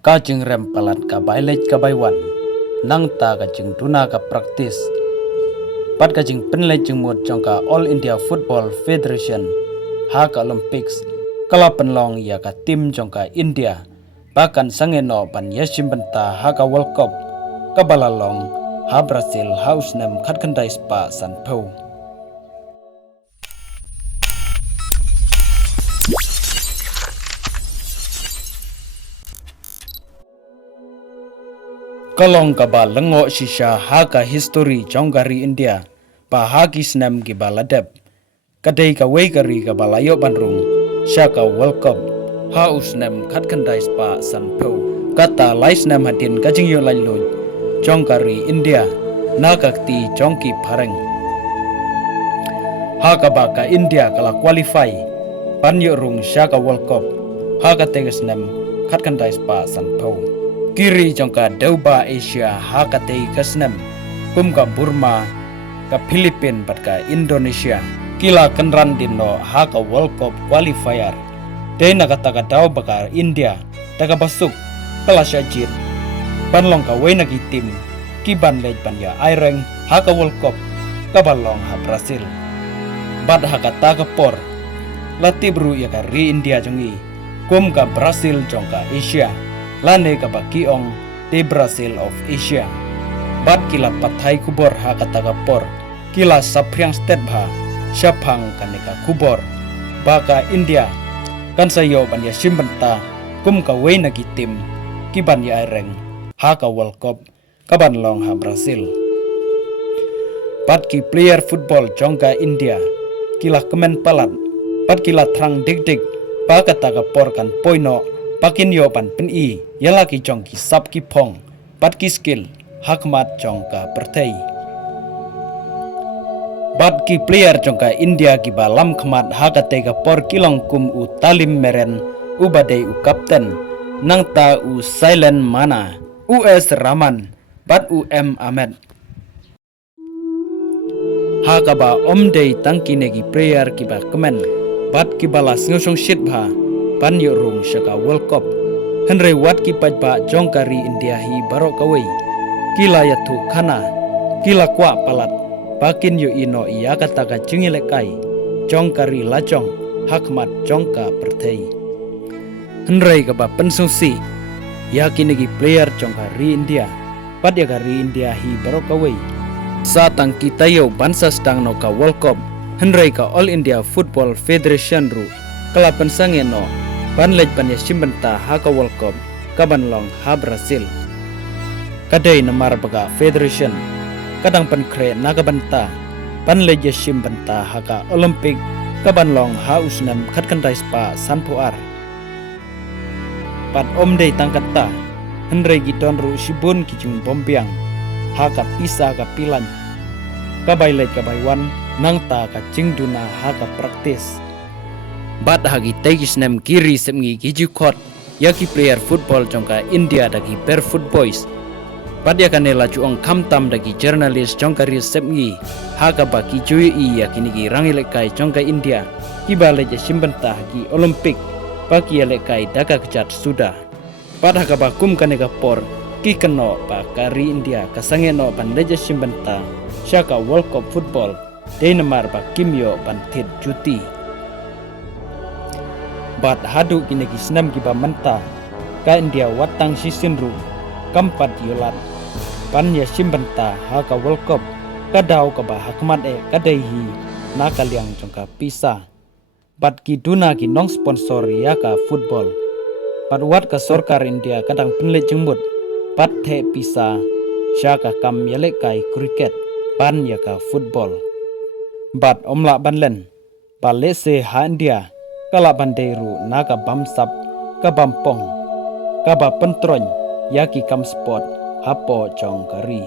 Ka jing rem palat ka bailet ka baiwan nang ta ka jing tuna ka practice pat ka jing penle jing mut jong ka All India Football Federation ha ka Olympics kala penlong ya ka tim jong ka India bahkan sangeno ban yashim benta ha ka World Cup ka balalong ha Brazil haus nem khat khandai spa san pho kalong ka ba lengo shisha ha ka history jonggari India pa ha ki snam ki baladep kadai ka wei kari ka balayo banrung sha ka World Cup ha usnam khat khandai spa san pho kata laisnam hadin ka jingyo lai lu jonggari India na ka ti jongki phareng ha ka ba ka India kala qualify pan yo rung sha ka World Cup ha ka tegesnam khat khandai spa san pho kiri jongka dauba Asia ha ka tei kasnam kum ka Burma ka Philippines bat ka Indonesia kila kenran dinno ha ka World Cup qualifier te na ka taka dau baka India taka basuk kala syajit banlong ka wei nagi tim ki ban lej ban ya aireng ha ka World Cup ka balong ha Brazil bat ha ka taka por latibru ya ka ri India jongi kum ka Brazil jongka Asia lane ka bakiong de Brazil of Asia bat kila pathai kubor ha kataga por kila sapriang state bha syapang kaneka kubor baka India kan sayo ban ya simbenta kum ka wei nagi tim kiban ya reng ha ka World Cup kaban long ha Brazil bat ki player football jongka India kila kemen palat bat kila thrang dik dik ba kataga por kan poino pakin yo pan pen i yala ki jong ki sap ki phong pat ki skill hakmat jong ka pertei bat ki player jong ka India ki balam khmat ha ka te ka por kilong kum u talim meren u badai u kapten nang ta u silent mana US Raman bat u M Ahmed ha ka ba omdei tangki negi player ki ba kemen bat ki bala sngosong shit bha pan yo rung shaka World Cup henry wat ki pajba jongkari India hi barok kawai kila yathu khana kila kwa palat pakin yo ino iya kata ka jingile kai jongkari lajong hakmat jongka perthei henry ka ba pensungsi ya kini ki player jongkari India pat ya kari India hi barok kawai satang kita yo bansa stang no ka World Cup henry ka All India Football Federation ru kala pensangeno banlej ban yasimbenta ha ka World Cup kaban long ha Brazil kadai namar baga federation kadang pan kre naga banta banlej yasimbenta ha ka Olympic kaban long ha usnam khat khandai spa sanpuar pat omdei tangkata henry giton ru sibun kijung bombiang ha ka pisa ka pilan kabai lej kabai wan nang ta ka jingduna ha ka practice bat hagi tegisnem kiri semgi giju khot yaki player football jongka India dagi barefoot boys bat yakane laju ong khamtam dagi journalist jongka ri semgi haga baki jui i yakini gi rangile kai jongka India kibale je simbenta hagi Olympic baki ale kai daga kechat sudah bat haga bakum kanega por ki keno ba kari India kasangeno bandeje simbenta syaka World Cup football Denmark ba kimyo bantit juti bat hadu kini kisnam kiba menta ka India watang sisin ru kampat yolat pan ya simbenta ha ka World Cup kadau ka ba hakmat kadai hi nakaliang jongka pisa bat ki duna ki nong sponsor ya ka football pat wat ka sarkar India kadang penle jengmut pat the pisa syaka kam yale kai cricket pan ya ka football bat omla banlen balese ha India kala banderu naga bamsap ka bampong ka ba pentron yaki kam sport hapo jong kari